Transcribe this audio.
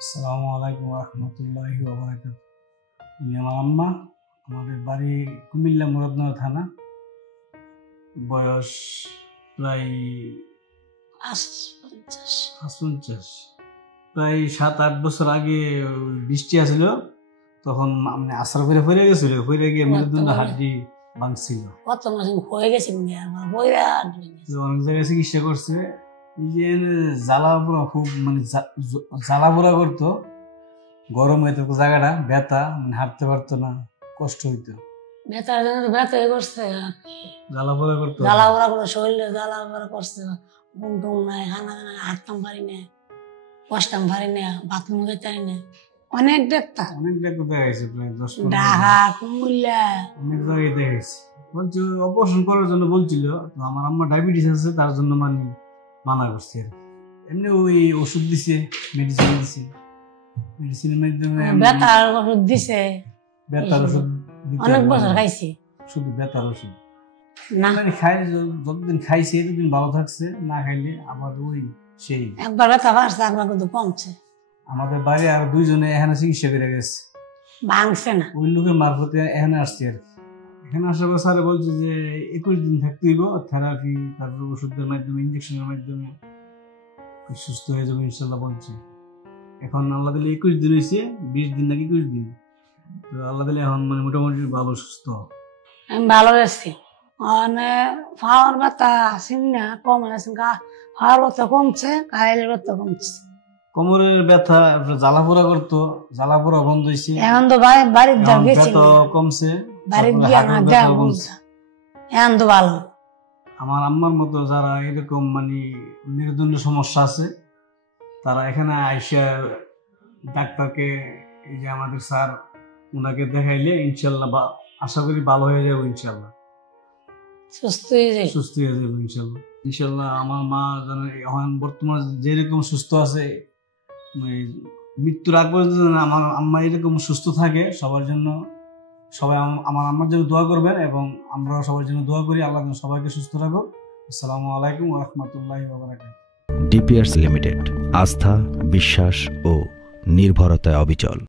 আসসালামু আলাইকুম রহমতুল্লাহি ওয়া বারাকাতুহু। আমি আমার আম্মা, আমাদের বাড়ি কুমিল্লা মুরাদনগর থানা। বয়স প্রায় ৫৫, প্রায় ৭-৮ বছর আগে বৃষ্টি আসছিল, তখন মানে আশ্রা করে ফিরে গেছিল, ফিরে গিয়ে মেরুদণ্ড হাড্ডি ভাঙছিল। অনেক জায়গায় চিকিৎসা করছে। এই যে জ্বালা পোড়া, খুব মানে জ্বালা পোড়া করতো, গরম হইতো জায়গাটা, ব্যথা, মানে হাঁটতে পারতো না, কষ্ট হইতো, জ্বালা পোড়া করতো, শরীরে জ্বালা পোড়া করছে, ঘুম টুম নাই, হাঁটতাম পারি না, বসতাম পারি না, বাথরুম যেতে পারি না। অনেক ডাক্তার দেখাইছে, প্রায় 10-15 ঢাকা, কুমিল্লা, অনেক জায়গায় দেখাইছে। বলছে অপারেশন করার জন্য বলছিল, তো আমার আম্মা ডায়াবেটিস আছে, তার জন্য মানে মানা করছে। এমনি ওই ওষুধ দিছে, মেডিসিন দিছে, মেডিসিনের মাধ্যমে ব্যথার ওষুধ দিছে, ব্যথার ওষুধ অনেক বছর খাইছি, শুধু ব্যথার ওষুধ না মানে খাই, যতদিন খাইছে এতদিন ভালো থাকছে, না খাইলে আবার ওই সেই একবার ব্যথা বাড়ছে, একবার কিন্তু কমছে। আমাদের বাড়ি আর দুইজনে এখানে চিকিৎসা করে গেছে, ভাঙছে না। ওই লোকের মারফতে এখানে আসছে আর কি। এখানে আসার পর স্যারে বলছে যে 21 দিন থাকতে হইব, থেরাপি, তারপর ওষুধের মাধ্যমে, ইঞ্জেকশনের মাধ্যমে সুস্থ হয়ে যাবো ইনশাল্লাহ বলছে। এখন আল্লাহ দিলে 21 দিন হয়েছে, 20 দিন নাকি 21 দিন, তো আল্লাহ দিলে এখন মানে মোটামুটি ভালো সুস্থ। আমি ভালো আছি, মানে পাওয়ার ব্যথা আসেন না, কম আছে, পাওয়ার ব্যথা কমছে, গায়ের ব্যথা কমছে। কোমরের ব্যথা, জ্বালা পোড়া করতো, জ্বালা পোড়া বন্ধ হয়েছে, এখন তো বাড়ির ব্যথা কমছে, বাড়ির গিয়ে না দেওয়া কমছে, এখন তো ভালো। আমার আম্মার মতো যারা এরকম মানে মেরুদণ্ড সমস্যা আছে, তারা এখানে আইসা ডাক্তারকে, এই যে আমাদের স্যার, ওনাকে দেখাইলে ইনশাল্লাহ আশা করি ভালো হয়ে যাবে ইনশাল্লাহ, সুস্থ হয়ে যাবে ইনশাল্লাহ। ইনশাল্লাহ আমার মা যেন এখন বর্তমানে যেরকম সুস্থ আছে, মৃত্যুর আগ পর্যন্ত আমার আম্মা এরকম সুস্থ থাকে। সবার জন্য সবাই আমার আম্মার জন্য দোয়া করবেন, এবং আমরাও সবার জন্য দোয়া করি, আল্লাহ যেন সবাইকে সুস্থ রাখুক। আসসালামু আলাইকুম ওয়া রাহমাতুল্লাহি ওয়া বারাকাতুহু। ডিপিআরস লিমিটেড, আস্থা, বিশ্বাস ও নির্ভরতায় অবিচল।